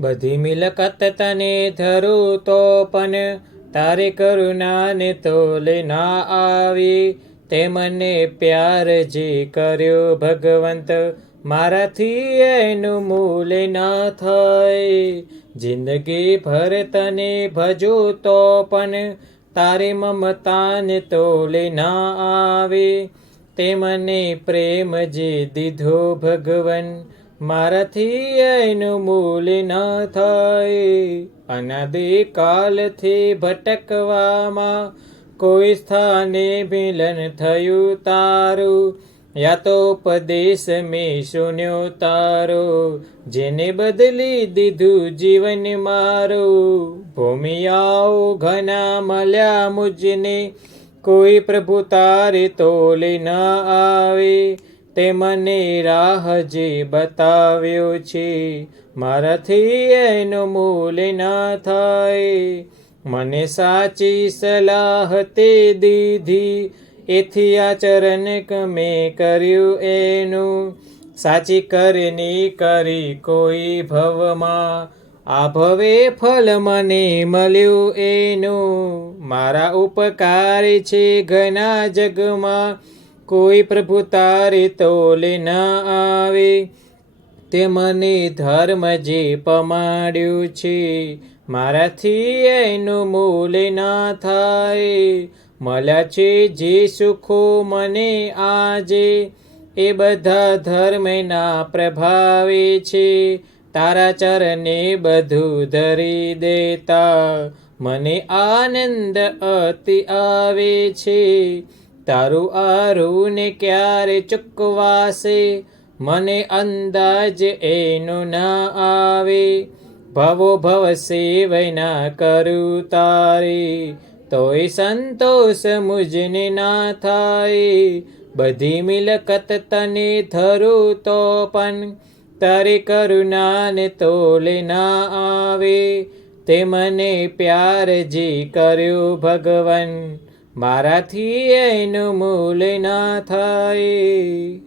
બધી મિલકત તને ધરું તો પણ તારી કરુણાને તોલે ના આવી. તે મને પ્યાર જે કર્યો ભગવંત, મારાથી એનું મૂલ ના થાય. જિંદગી ભર તને ભજું તો પણ તારી મમતાને તોલે ના આવે. તે મને પ્રેમ જે દીધો ભગવન, મારાથી એનું મૂલ ના થાય. અનાદિકાલથી ભટકવામાં કોઈ સ્થાને મિલન થયું તારું. યા તો ઉપદેશ મેં સુન્યો તારો, જેને બદલી દીધું જીવન મારું. ભૂમિયાઓ ઘણા મળ્યા મુજને, કોઈ પ્રભુ તારે તોલે ના આવે. તે મને રાહ જે બતાવ્યો છે, મારાથી એનો મૂલ ના થાય. મને સાચી સલાહ તે દીધી, એથી આચરણ મેં કર્યું એનું. સાચી કરણી કરી કોઈ ભવમાં, આ ભવે ફળ મને મળ્યું એનું. મારા ઉપકાર છે ઘણા જગમાં, કોઈ પ્રભુ તારે તોલે ના આવે. તે મને ધર્મ જે પમાડ્યું છે, મારાથી એનું મૂલ ના થાય. મળ્યા છે જે સુખો મને આજે, એ બધા ધર્મના પ્રભાવે છે. તારા ચરણે બધું ધરી દેતા, મને આનંદ અતિ આવે છે. તારું આરું ને ક્યારે ચૂકવાશે, મને અંદાજ એનો ના આવે. ભવો ભવ સેવના કરું તારી, તોય સંતોષ મુજને ના થાય. બધી મિલકત તને ધરું તો પણ તારી કરુણાને તોલે ના આવે. તે મને પ્યાર જે કર્યો ભગવન, મારાથી એનું મૂલ ના થાય.